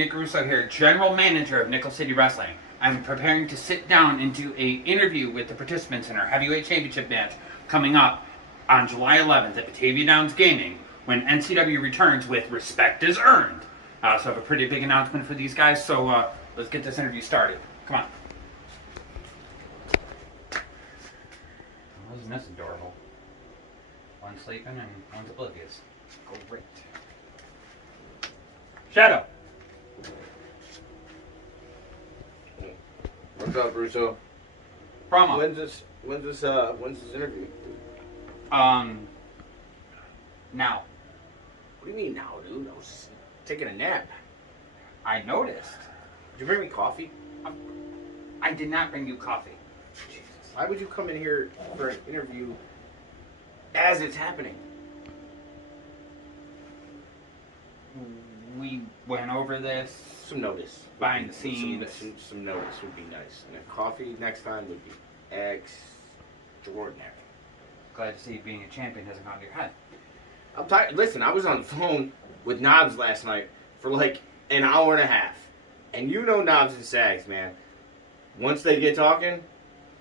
Nick Russo here, General Manager of Nickel City Wrestling. I'm preparing to sit down and do an interview with the participants in our Heavyweight Championship match coming up on July 11th at Batavia Down Gaming when NCW returns with Respect is Earned. So I have a pretty big announcement for these guys, so let's get this interview started. Come on. Isn't this adorable? One's sleeping and one's oblivious. Great. Shadow. What's up, Russo? Promo. When's this interview? Now. What do you mean now, dude? I was taking a nap. I noticed. Did you bring me coffee? I did not bring you coffee. Jesus. Why would you come in here for an interview as it's happening? We went over this. Some notice. Behind the scenes. Some notice would be nice. And a coffee next time would be extraordinary. Glad to see being a champion hasn't gone to your head. I'm tired. Listen, I was on the phone with Knobs last night for like an hour and a half. And you know Knobs and Sags, man. Once they get talking,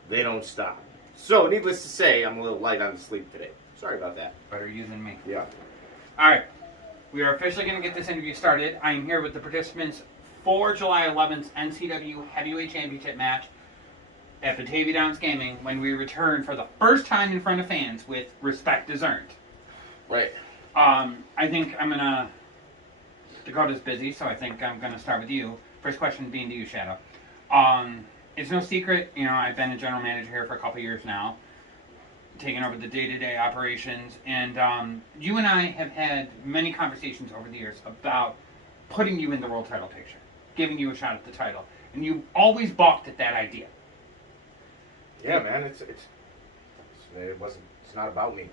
they don't stop. So, needless to say, I'm a little light on the sleep today. Sorry about that. Better you than me. Yeah. Alright. We are officially going to get this interview started. I am here with the participants for July 11th NCW Heavyweight Championship match at Batavia Down Gaming when we return for the first time in front of fans with Respect is Earned. Right. I think I'm going to... Dakota's busy, so I think I'm going to start with you. First question being to you, Shadow. It's no secret, you know, I've been a general manager here for a couple years now, taking over the day-to-day operations, and you and I have had many conversations over the years about putting you in the world title picture, giving you a shot at the title, and you've always balked at that idea. Yeah, man, it's not about me.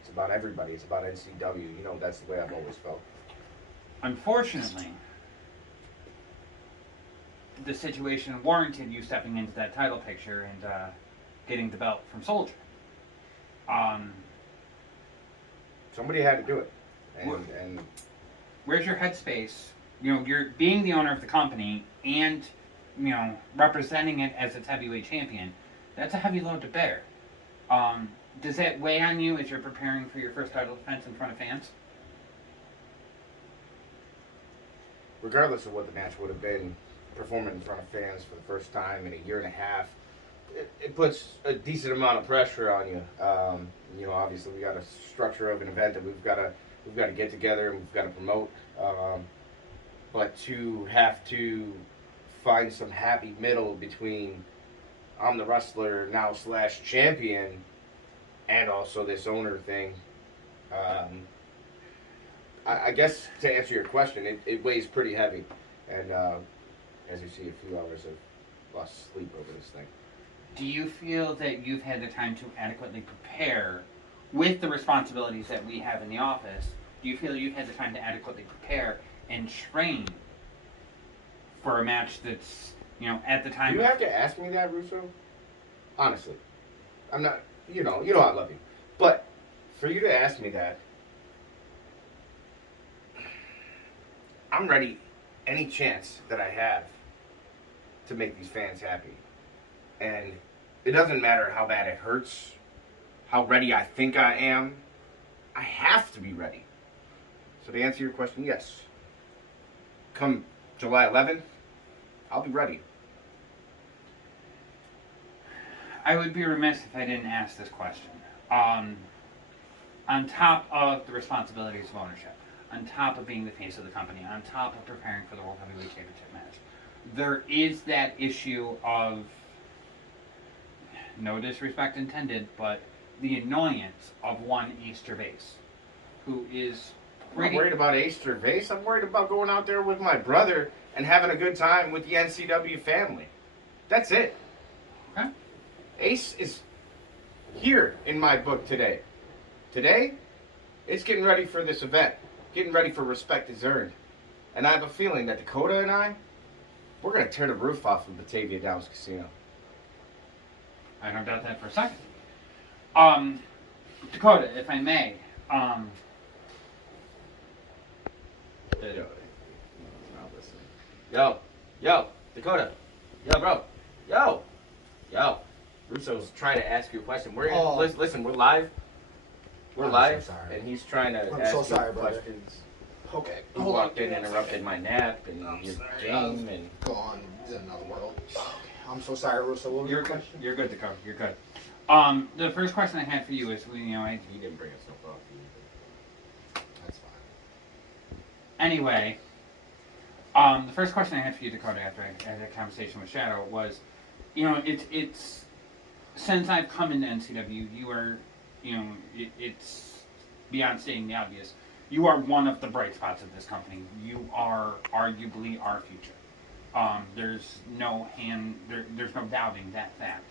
It's about everybody. It's about NCW. You know, that's the way I've always felt. Unfortunately, the situation warranted you stepping into that title picture and getting the belt from Soldier. Somebody had to do it. And where's your headspace? You know, you're being the owner of the company and, you know, representing it as its heavyweight champion. That's a heavy load to bear. Does that weigh on you as you're preparing for your first title defense in front of fans? regardless of what the match would have been, performing in front of fans for the first time in a year and a half, it puts a decent amount of pressure on you. You know, obviously we got a structure of an event that we've got to get together and we've got to promote. But to have to find some happy middle between I'm the wrestler now / champion and also this owner thing. I guess to answer your question, it weighs pretty heavy. And as you see, a few hours of lost sleep over this thing. Do you feel that you've had the time to adequately prepare with the responsibilities that we have in the office? Do you feel you've had the time to adequately prepare and train for a match that's, you know, at the time? Do you have to ask me that, Russo? Honestly. I'm not, you know I love you. But for you to ask me that, I'm ready any chance that I have to make these fans happy. And it doesn't matter how bad it hurts, how ready I think I am, I have to be ready. So to answer your question, yes. Come July 11th, I'll be ready. I would be remiss if I didn't ask this question. On top of the responsibilities of ownership, on top of being the face of the company, on top of preparing for the World Heavyweight Championship match, there is that issue of, no disrespect intended, but the annoyance of one Ace Gervais, who is pretty... I'm not worried about Ace Gervais. I'm worried about going out there with my brother and having a good time with the NCW family. That's it. Okay. Ace is here in my book today. Today, it's getting ready for this event. Getting ready for Respect is Earned. And I have a feeling that Dakota and I, we're going to tear the roof off of Batavia Downs Casino. I don't doubt that for a second. Dakota, if I may, Yo, Dakota. Yo, bro. Yo. Russo's trying to ask you a question. Listen, we're live. We're I'm live, so sorry. and he's trying to I'm ask so you sorry, brother. questions. Okay. He walked in, interrupted my nap, and I'm your sorry. game, and Gone in another world. Okay. I'm so sorry, Russo. What was You're your good. question? You're good to go. You're good. The first question I had for you is, he didn't bring himself up. That's fine. anyway. The first question I had for you, Dakota, after I had a conversation with Shadow was, it's since I've come into NCW, you are, it's beyond stating the obvious. You are one of the bright spots of this company. You are arguably our future. There's no there's no doubting that fact.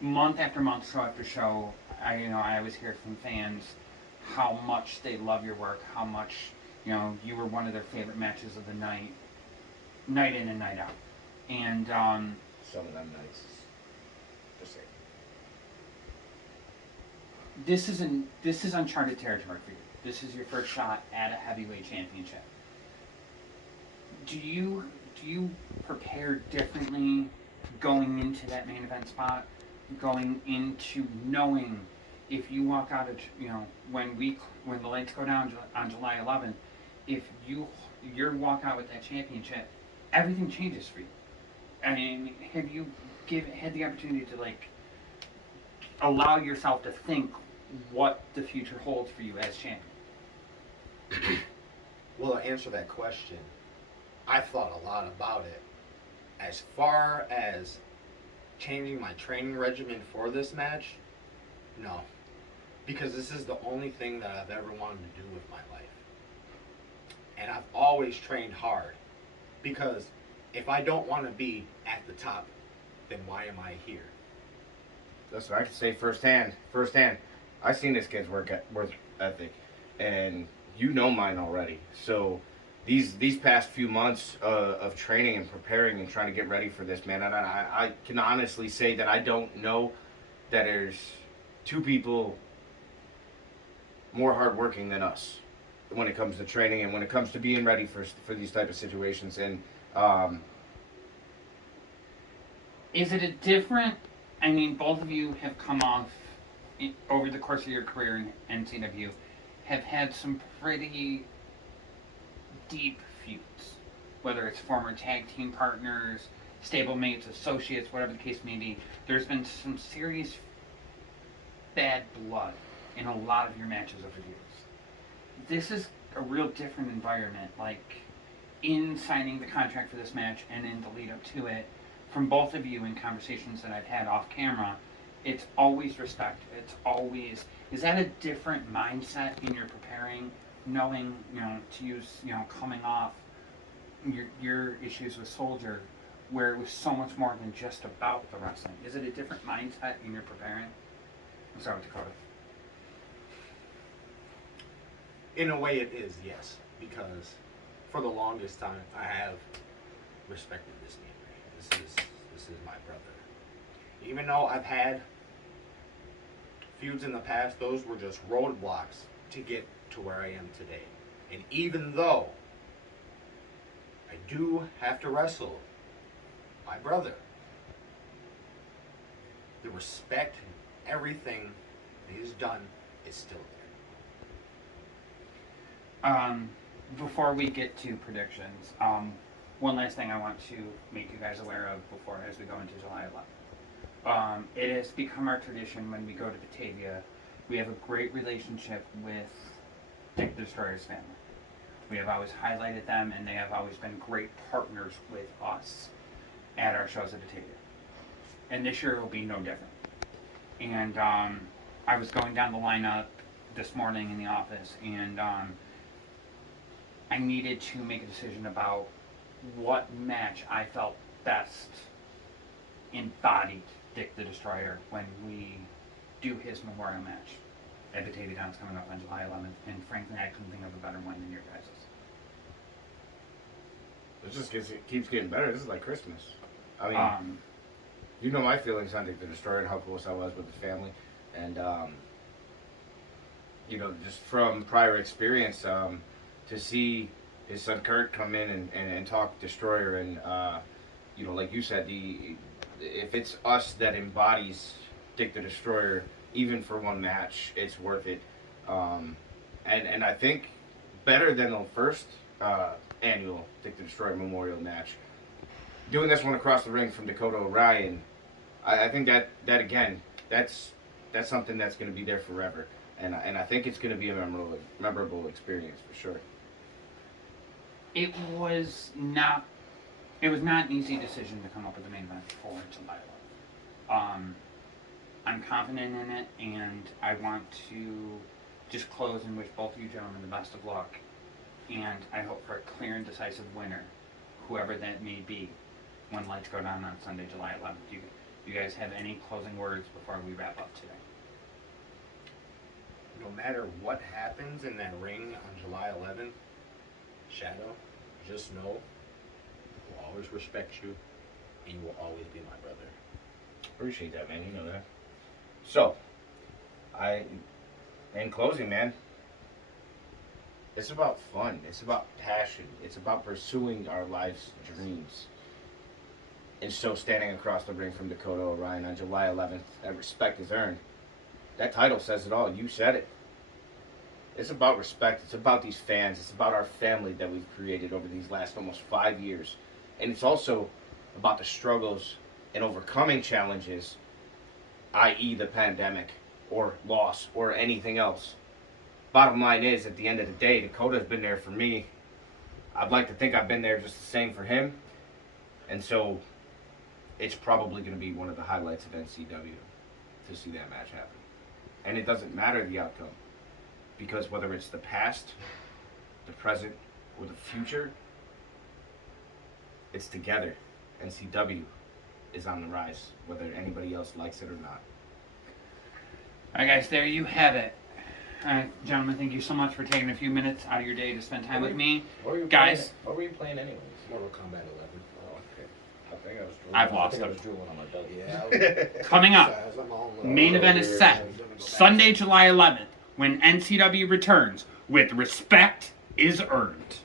Month after month, show after show, I always hear from fans how much they love your work, how much you were one of their favorite matches of the night in and night out. And Some of them nights. Just saying. this is uncharted territory for you. This is your first shot at a heavyweight championship. Do you prepare differently going into that main event spot, going into knowing if you walk out of when the lights go down on July 11th, if you walk out with that championship, everything changes for you. I mean, have you had the opportunity to allow yourself to think what the future holds for you as champion? Well, to answer that question, I've thought a lot about it. As far as changing my training regimen for this match, no. Because this is the only thing that I've ever wanted to do with my life. And I've always trained hard. Because if I don't want to be at the top, then why am I here? Listen, I can say firsthand. I've seen this kid's work ethic, and you know mine already. So these past few months of training and preparing and trying to get ready for this, man, and I can honestly say that I don't know that there's two people more hardworking than us when it comes to training and when it comes to being ready for these type of situations. And is it a different? I mean, both of you have come off over the course of your career in NCW, have had some pretty deep feuds, whether it's former tag team partners, stablemates, associates, whatever the case may be. There's been some serious bad blood in a lot of your matches over the years. This is a real different environment. In signing the contract for this match and in the lead up to it, from both of you in conversations that I've had off camera, it's always respect. It's always, is that a different mindset in your preparing, knowing, to use, coming off your issues with Soldier, where it was so much more than just about the wrestling? Is it a different mindset in your preparing? I'm sorry, Dakota. In a way it is, yes. Because for the longest time, I have respected this man. This is my brother. Even though I've had feuds in the past, those were just roadblocks to get to where I am today. And even though I do have to wrestle my brother, the respect and everything that he's done is still there. Before we get to predictions, one last thing I want to make you guys aware of before as we go into July 11th. It has become our tradition when we go to Batavia, we have a great relationship with Dick the Destroyer's family. We have always highlighted them, and they have always been great partners with us at our shows at Batavia. And this year it will be no different. And I was going down the lineup this morning in the office, and I needed to make a decision about what match I felt best embodied Dick the Destroyer when we do his memorial match at Batavia Down coming up on July 11th. And frankly, I couldn't think of a better one than your guys's. It keeps getting better. This is like Christmas. I mean, you know my feelings on Dick the Destroyer and how close I was with the family. And, just from prior experience, to see his son Kurt come in and talk Destroyer, and you know, like you said, if it's us that embodies Dick the Destroyer, even for one match, it's worth it. And I think better than the first annual Dick the Destroyer Memorial match, doing this one across the ring from Dakota Orion, I think that again, that's something that's going to be there forever, and I think it's going to be a memorable experience for sure. It was not an easy decision to come up with the main event for July 11th. I'm confident in it, and I want to just close and wish both of you gentlemen the best of luck, and I hope for a clear and decisive winner, whoever that may be, when lights go down on Sunday, July 11th. Do you guys have any closing words before we wrap up today? No matter what happens in that ring on July 11th, Shadow, just know I will always respect you, and you will always be my brother. Appreciate that, man. You know that. So, in closing, man, it's about fun. It's about passion. It's about pursuing our life's dreams. And so, standing across the ring from Dakota Orion on July 11th, that respect is earned. That title says it all. You said it. It's about respect. It's about these fans. It's about our family that we've created over these last almost 5 years. And it's also about the struggles and overcoming challenges, i.e. the pandemic or loss or anything else. Bottom line is, at the end of the day, Dakota's been there for me. I'd like to think I've been there just the same for him. And so it's probably going to be one of the highlights of NCW to see that match happen. And it doesn't matter the outcome, because whether it's the past, the present, or the future, it's together. NCW is on the rise, whether anybody else likes it or not. Alright guys, there you have it. Alright, gentlemen, thank you so much for taking a few minutes out of your day to spend time with me. Guys, What were you playing anyways? Mortal Kombat 11. Oh, okay. I think I was drooling. I've lost I think I him. was drooling on my belly. Yeah. Coming up, main event is set. Sunday, July 11th, when NCW returns with Respect is Earned.